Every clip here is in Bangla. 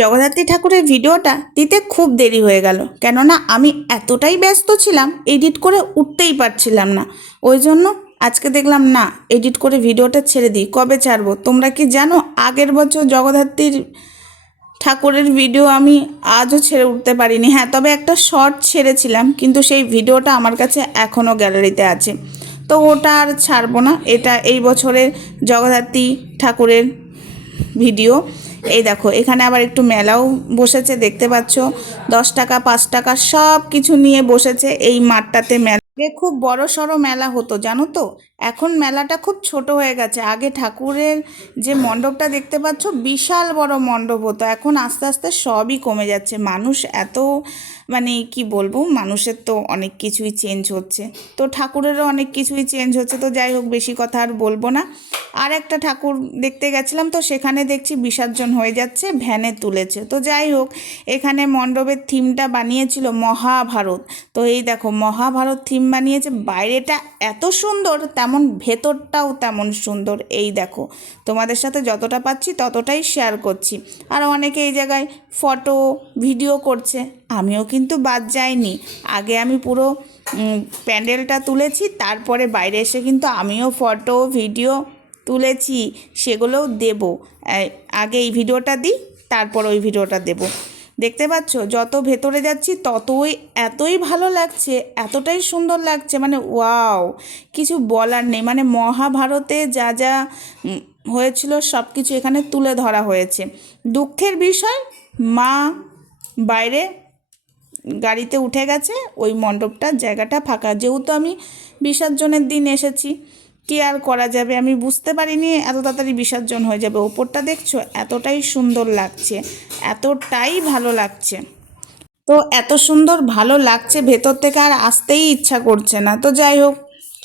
জগদ্ধাত্রী ঠাকুরের ভিডিওটা দিতে খুব দেরি হয়ে গেল, কেননা আমি এতটাই ব্যস্ত ছিলাম এডিট করে উঠতেই পারছিলাম না। ওই জন্য আজকে দেখলাম না, এডিট করে ভিডিওটা ছেড়ে দিই। কবে ছাড়বো তোমরা কি জানো? আগের বছর জগদ্ধাত্রীর ঠাকুরের ভিডিও আমি আজও ছেড়ে উঠতে পারিনি। হ্যাঁ, তবে একটা শর্ট ছেড়েছিলাম, কিন্তু সেই ভিডিওটা আমার কাছে এখনও গ্যালারিতে আছে, তো ওটা আর ছাড়বো না। এটা এই বছরের জগদ্ধাত্রী ঠাকুরের ভিডিও। এই দেখো, এখানে আবার একটু মেলাও বসেছে, দেখতে পাচ্ছ। 10 টাকা 5 টাকা সব কিছু নিয়ে বসেছে এই মাঠটাতে মেলা। আগে খুব বড় সড়ো মেলা হতো, জানো তো। এখন মেলাটা খুব ছোট হয়ে গেছে। আগে ঠাকুরের যে মণ্ডপটা দেখতে পাচ্ছ, বিশাল বড় মণ্ডপ হতো। এখন আস্তে আস্তে সবই কমে যাচ্ছে। মানুষ এত, মানে কি বলবো, মানুষের তো অনেক কিছুই চেঞ্জ হচ্ছে, তো ঠাকুরেরও অনেক কিছুই চেঞ্জ হচ্ছে। তো যাই হোক, বেশি কথা আর বলবো না। আর একটা ঠাকুর দেখতে গেছিলাম, তো সেখানে দেখছি বিসর্জন হয়ে যাচ্ছে, ভ্যানে তুলেছে। তো যাই হোক, এখানে মণ্ডপের থিমটা বানিয়েছিল মহাভারত। তো এই দেখো, মহাভারত থিম বানিয়েছে। বাইরেটা এত সুন্দর, তেমন ভেতরটাও তেমন সুন্দর। এই দেখো, তোমাদের সাথে যতটা পাচ্ছি ততটাই শেয়ার করছি। আর অনেকে এই জায়গায় ফটো ভিডিও করছে, আমিও কিন্তু বাদ যাইনি। আগে আমি পুরো প্যান্ডেলটা তুলেছি, তারপরে বাইরে এসে কিন্তু আমিও ফটো ভিডিও তুলেছি, সেগুলোও দেব। আগে এই ভিডিওটা দিই, তারপর ওই ভিডিওটা দেব। দেখতে পাচ্ছ, যত ভেতরে যাচ্ছি ততই এতই ভালো লাগছে, এতটাই সুন্দর লাগছে, মানে ওয়াও, কিছু বলার নেই। মানে মহাভারতে যা যা হয়েছিল সব কিছু এখানে তুলে ধরা হয়েছে। দুঃখের বিষয়, মা বাইরে গাড়িতে উঠে গেছে, ওই মণ্ডপটার জায়গাটা ফাঁকা। যেহেতু আমি বিসর্জনের দিন এসেছি, কি আর করা যাবে। আমি বুঝতে পারিনি এত তাড়াতাড়ি বিসর্জন হয়ে যাবে। ওপরটা দেখছো, এতটাই সুন্দর লাগছে, এতটাই ভালো লাগছে। তো এত সুন্দর ভালো লাগছে, ভেতর থেকে আর আসতেই ইচ্ছা করছে না। তো যাই হোক,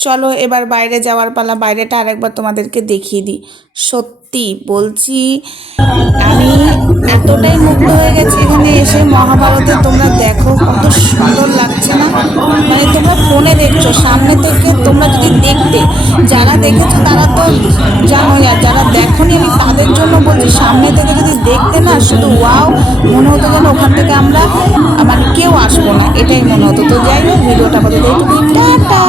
চলো এবার বাইরে যাওয়ার পালা। বাইরেটা আরেকবার তোমাদেরকে দেখিয়ে দিই। সত্যি বলছি, আমি এতটাই মুগ্ধ হয়ে গেছি এখানে এসে। মহাভারতে তোমরা দেখো কত সুন্দর লাগছে না? মানে তোমরা ফোনে দেখছো, সামনে থেকে তোমরা যদি দেখতে, যারা দেখেছো তারা তো জানোই, আর যারা দেখোনি আমি তাদের জন্য বলছি, সামনে থেকে যদি দেখতে না, শুধু ওয়াও মনে হতো যেন ওখান থেকে আমরা, মানে কেউ আসবো না, এটাই মনে হতো। তো যাই হোক, ভিডিওটা আমাদের এইটুকুই, টাটা।